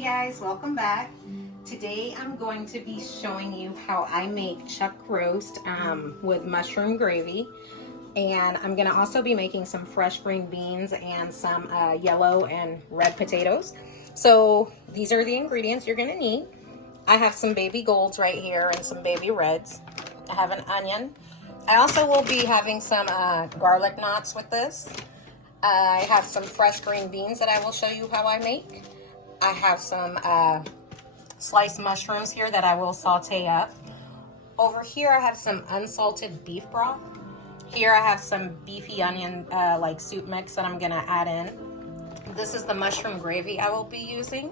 Hey guys, welcome back. Today I'm going to be showing you how I make chuck roast with mushroom gravy. And I'm gonna also be making some fresh green beans and some yellow and red potatoes. So these are the ingredients you're gonna need. I have some baby golds right here and some baby reds. I have an onion. I also will be having some garlic knots with this. I have some fresh green beans that I will show you how I make. I have some sliced mushrooms here that I will saute up. Over here I have some unsalted beef broth. Here I have some beefy onion like soup mix that I'm gonna add in. This is the mushroom gravy I will be using.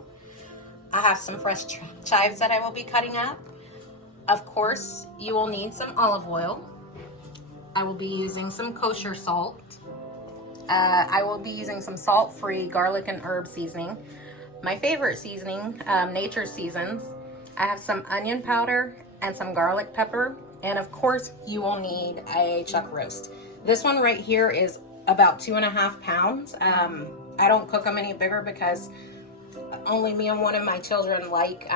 I have some fresh chives that I will be cutting up. Of course, you will need some olive oil. I will be using some kosher salt. I will be using some salt-free garlic and herb seasoning. My favorite seasoning, Nature Seasons. I have some onion powder and some garlic pepper. And of course, you will need a chuck roast. This one right here is about 2.5 pounds. I don't cook them any bigger because only me and one of my children like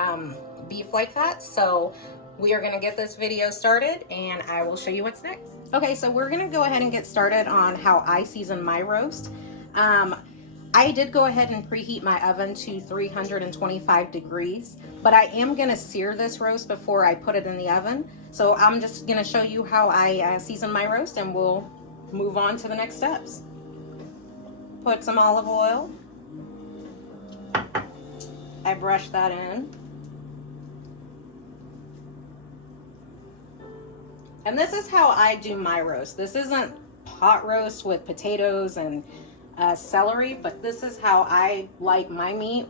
beef like that. So we are gonna get this video started and I will show you what's next. Okay, so we're gonna go ahead and get started on how I season my roast. I did go ahead and preheat my oven to 325 degrees, but I am gonna sear this roast before I put it in the oven. So I'm just gonna show you how I season my roast and we'll move on to the next steps. Put some olive oil. I brush that in. And this is how I do my roast. This isn't pot roast with potatoes and celery, but this is how I like my meat.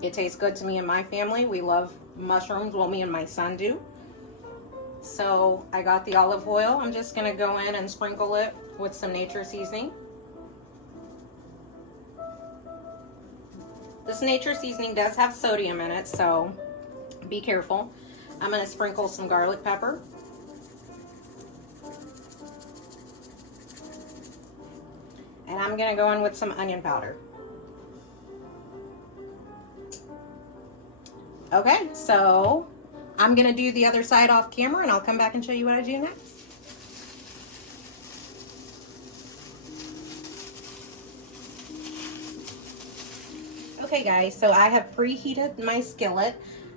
It tastes good to me and my family. We love mushrooms, well, me and my son do. So I got the olive oil. I'm just gonna go in and sprinkle it with some Nature Seasoning. This Nature Seasoning does have sodium in it, so be careful. I'm gonna sprinkle some garlic pepper. And I'm gonna go in with some onion powder. Okay, so I'm gonna do the other side off camera and I'll come back and show you what I do next. Okay guys, so I have preheated my skillet.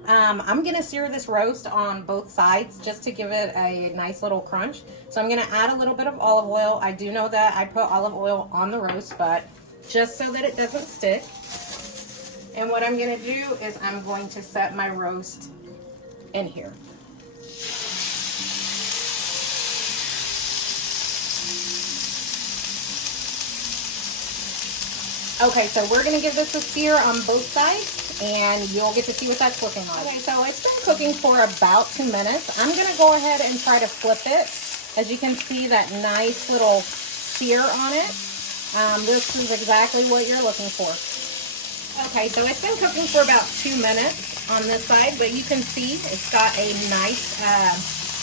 I'm gonna sear this roast on both sides just to give it a nice little crunch. So I'm gonna add a little bit of olive oil. I do know that I put olive oil on the roast, but just so that it doesn't stick. And what I'm gonna do is I'm going to set my roast in here. Okay, so we're gonna give this a sear on both sides and you'll get to see what that's looking like. Okay, so it's been cooking for about 2 minutes. I'm gonna go ahead and try to flip it. As you can see, that nice little sear on it. This is exactly what you're looking for. Okay, so it's been cooking for about 2 minutes on this side, but you can see it's got a nice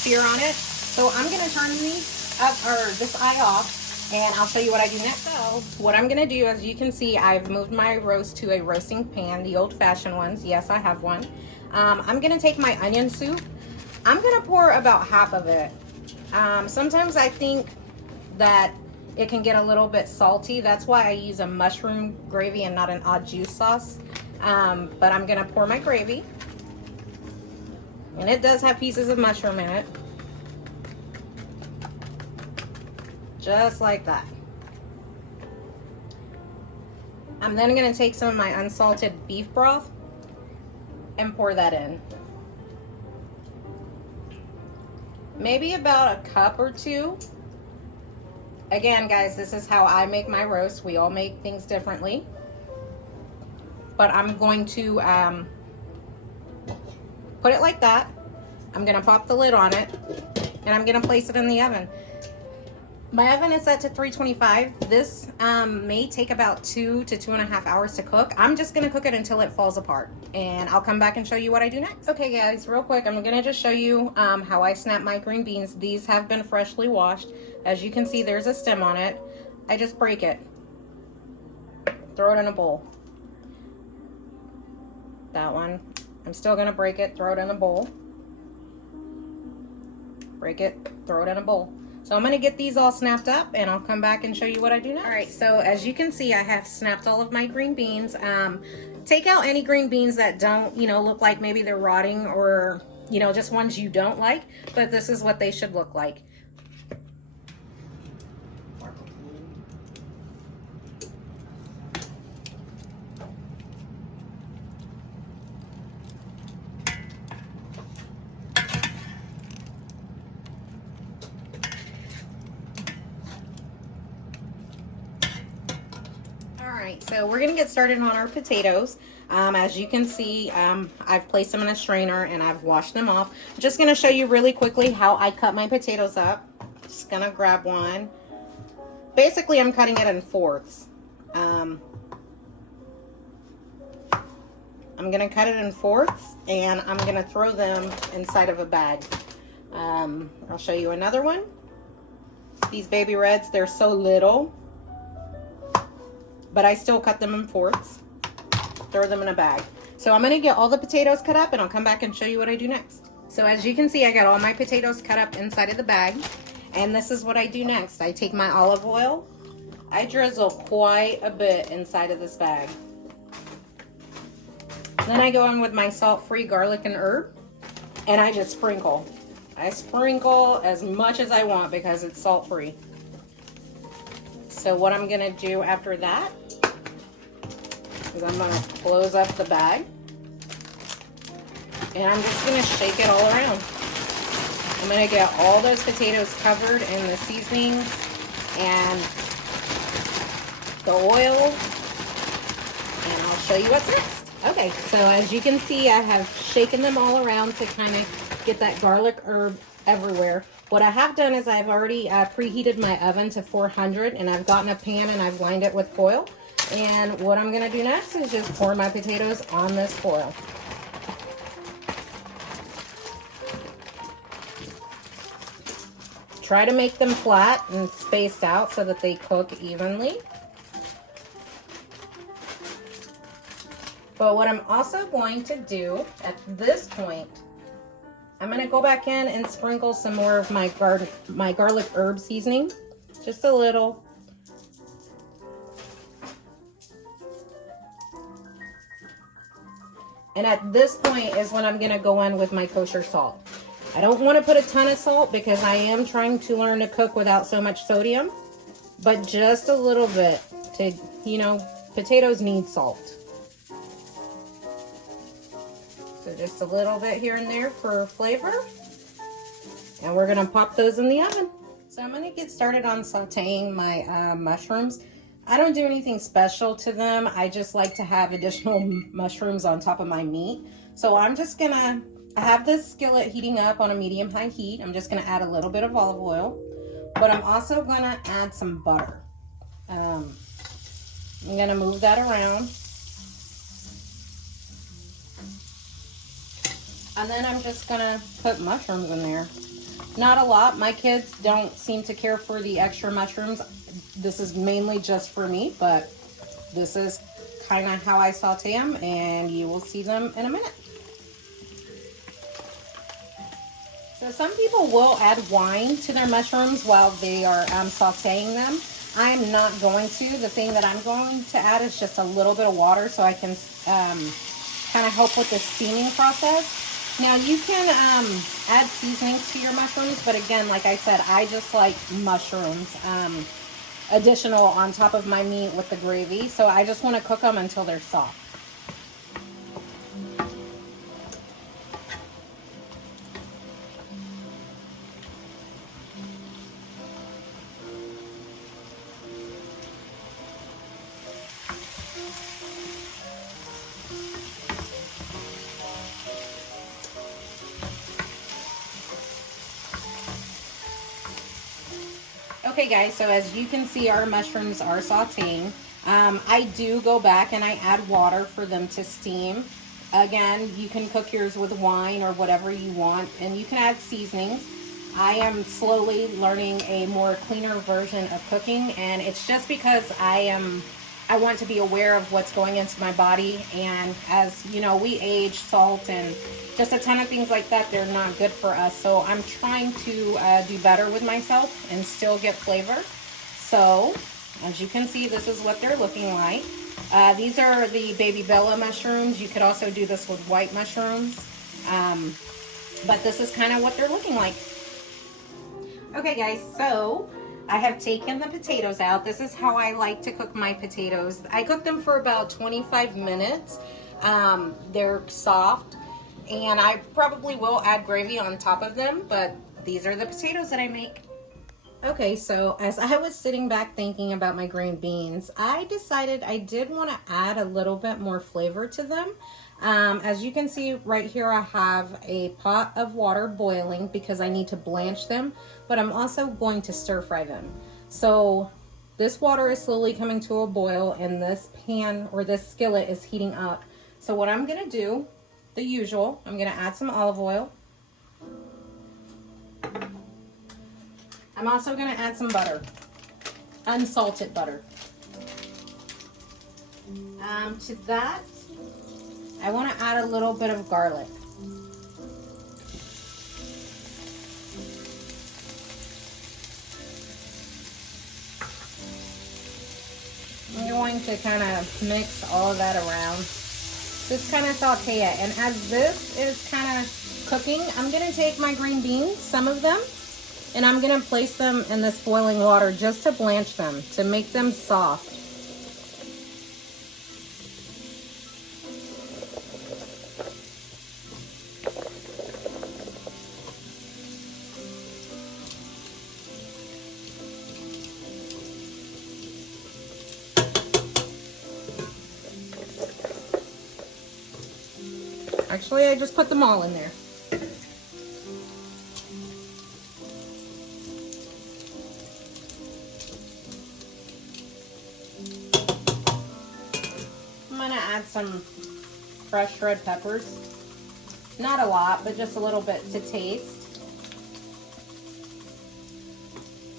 sear on it. So I'm gonna turn this eye off and I'll show you what I do next. So what I'm gonna do, as you can see, I've moved my roast to a roasting pan, the old-fashioned ones. Yes, I have one. I'm gonna take my onion soup. I'm gonna pour about half of it. Sometimes I think that it can get a little bit salty. That's why I use a mushroom gravy and not an au jus sauce. But I'm gonna pour my gravy. And it does have pieces of mushroom in it. Just like that. I'm then gonna take some of my unsalted beef broth and pour that in. Maybe about a cup or two. Again, guys, this is how I make my roast. We all make things differently. But I'm going to put it like that. I'm gonna pop the lid on it and I'm gonna place it in the oven. My oven is set to 325. This may take about 2 to 2.5 hours to cook. I'm just gonna cook it until it falls apart and I'll come back and show you what I do next. Okay guys, real quick, I'm gonna just show you how I snap my green beans. These have been freshly washed. As you can see, there's a stem on it. I just break it, throw it in a bowl. that one. I'm still gonna break it, throw it in a bowl. Break it, throw it in a bowl. So I'm gonna get these all snapped up and I'll come back and show you what I do next. All right, so as you can see, I have snapped all of my green beans. Take out any green beans that don't, you know, look like maybe they're rotting, or, you know, just ones you don't like, but this is what they should look like. So we're gonna get started on our potatoes. As you can see, I've placed them in a strainer and I've washed them off. I'm just gonna show you really quickly how I cut my potatoes up. Just gonna grab one. Basically, I'm cutting it in fourths. I'm gonna cut it in fourths and I'm gonna throw them inside of a bag. I'll show you another one. These baby reds, they're so little, but I still cut them in fourths, throw them in a bag. So I'm gonna get all the potatoes cut up and I'll come back and show you what I do next. So as you can see, I got all my potatoes cut up inside of the bag, and this is what I do next. I take my olive oil, I drizzle quite a bit inside of this bag. Then I go in with my salt-free garlic and herb, and I just sprinkle. I sprinkle as much as I want because it's salt-free. So what I'm gonna do after that is I'm gonna close up the bag and I'm just gonna shake it all around. I'm gonna get all those potatoes covered in the seasonings and the oil, and I'll show you what's next. Okay, so as you can see, I have shaken them all around to kind of get that garlic herb everywhere. What I have done is I've already preheated my oven to 400, and I've gotten a pan and I've lined it with foil. And what I'm gonna do next is just pour my potatoes on this foil. Try to make them flat and spaced out so that they cook evenly. But what I'm also going to do at this point, I'm gonna go back in and sprinkle some more of my garlic herb seasoning, just a little. And at this point is when I'm gonna go in with my kosher salt. I don't want to put a ton of salt because I am trying to learn to cook without so much sodium, but just a little bit to, you know, potatoes need salt. So just a little bit here and there for flavor. And we're gonna pop those in the oven. So I'm gonna get started on sauteing my mushrooms. I don't do anything special to them. I just like to have additional mushrooms on top of my meat. So I'm just gonna, I have this skillet heating up on a medium-high heat. I'm just gonna add a little bit of olive oil, but I'm also gonna add some butter. I'm gonna move that around. And then I'm just gonna put mushrooms in there. Not a lot. My kids don't seem to care for the extra mushrooms. This is mainly just for me, but this is kind of how I saute them, and you will see them in a minute. So some people will add wine to their mushrooms while they are sauteing them. I'm not going to. The thing that I'm going to add is just a little bit of water so I can kind of help with the steaming process. Now you can add seasonings to your mushrooms, but again, like I said, I just like mushrooms additional on top of my meat with the gravy. So I just want to cook them until they're soft. Okay guys, so as you can see, our mushrooms are sauteing. I do go back and I add water for them to steam. Again, you can cook yours with wine or whatever you want, and you can add seasonings. I am slowly learning a more cleaner version of cooking, and it's just because I'm I want to be aware of what's going into my body. And as you know, we age, salt, and just a ton of things like that, they're not good for us. So I'm trying to do better with myself and still get flavor. So as you can see, this is what they're looking like. These are the baby Bella mushrooms. You could also do this with white mushrooms. But this is kind of what they're looking like. Okay guys, so I have taken the potatoes out. This is how I like to cook my potatoes. I cook them for about 25 minutes. They're soft, and I probably will add gravy on top of them, but these are the potatoes that I make. Okay, so as I was sitting back thinking about my green beans, I decided I did want to add a little bit more flavor to them. As you can see right here, I have a pot of water boiling because I need to blanch them, but I'm also going to stir fry them. So this water is slowly coming to a boil, and this pan or this skillet is heating up. So what I'm gonna do, the usual, I'm gonna add some olive oil. I'm also gonna add some butter, unsalted butter. To that, I want to add a little bit of garlic. I'm going to kind of mix all of that around. Just kind of saute it. And as this is kind of cooking, I'm going to take my green beans, some of them, and I'm going to place them in this boiling water just to blanch them, to make them soft. Actually, I just put them all in there. I'm gonna add some fresh red peppers. Not a lot, but just a little bit to taste.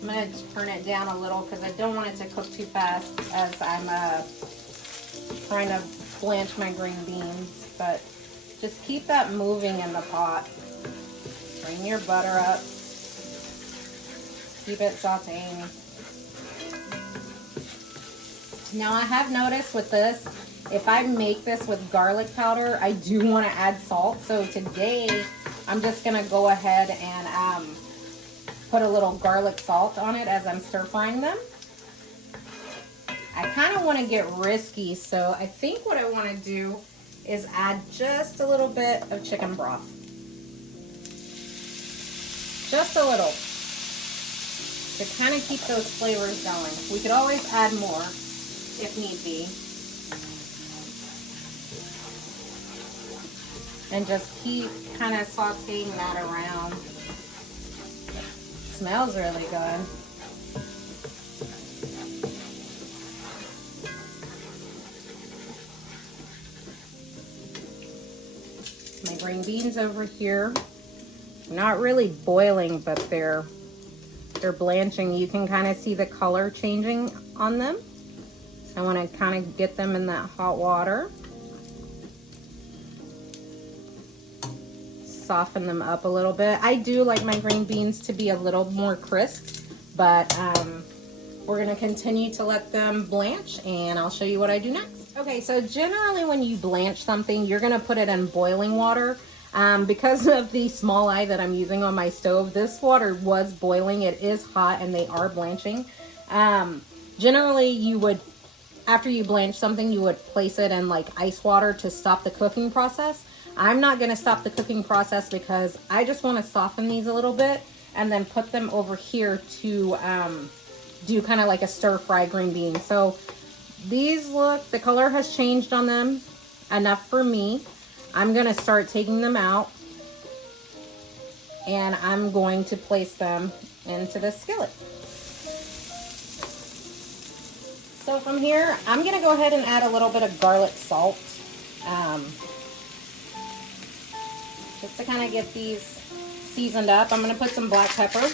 I'm gonna turn it down a little because I don't want it to cook too fast as I'm trying to blanch my green beans, but just keep that moving in the pot. Bring your butter up. Keep it sauteing. Now I have noticed with this, if I make this with garlic powder, I do want to add salt. So today, I'm just going to go ahead and put a little garlic salt on it as I'm stir frying them. I kind of want to get risky, so I think what I want to do is add just a little bit of chicken broth. Just a little. To kind of keep those flavors going. We could always add more if need be. And just keep kind of sauteing that around. Smells really good. My green beans over here, not really boiling, but they're blanching. You can kind of see the color changing on them. So I want to kind of get them in that hot water. Soften them up a little bit. I do like my green beans to be a little more crisp, but we're going to continue to let them blanch, and I'll show you what I do next. Okay, so generally when you blanch something, you're going to put it in boiling water. Because of the small eye that I'm using on my stove, this water was boiling. It is hot and they are blanching. Generally, you would, after you blanch something, you would place it in like ice water to stop the cooking process. I'm not going to stop the cooking process because I just want to soften these a little bit and then put them over here to do kind of like a stir fry green bean. So these look, the color has changed on them enough for me. I'm going to start taking them out and I'm going to place them into the skillet. So from here, I'm going to go ahead and add a little bit of garlic salt. Just to kind of get these seasoned up. I'm going to put some black pepper.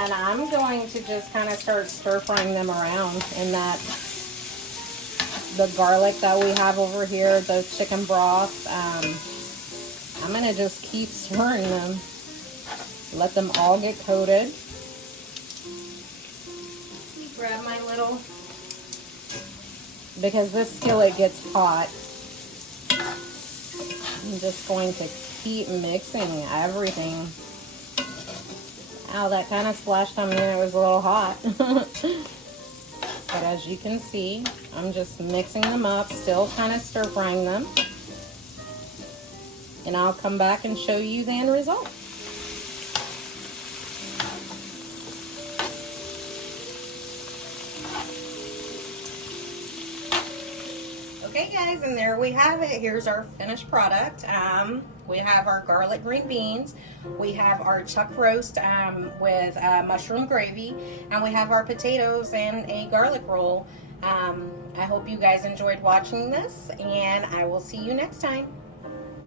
And I'm going to just kind of start stir frying them around in the garlic that we have over here, the chicken broth. I'm going to just keep stirring them. Let them all get coated. Grab my little, because this skillet gets hot, I'm just going to keep mixing everything. Ow, that kind of splashed on me and it was a little hot. But as you can see, I'm just mixing them up, still kind of stir frying them. And I'll come back and show you the end result. Okay guys, and there we have it. Here's our finished product. We have our garlic green beans, we have our chuck roast with mushroom gravy, and we have our potatoes and a garlic roll. I hope you guys enjoyed watching this, and I will see you next time.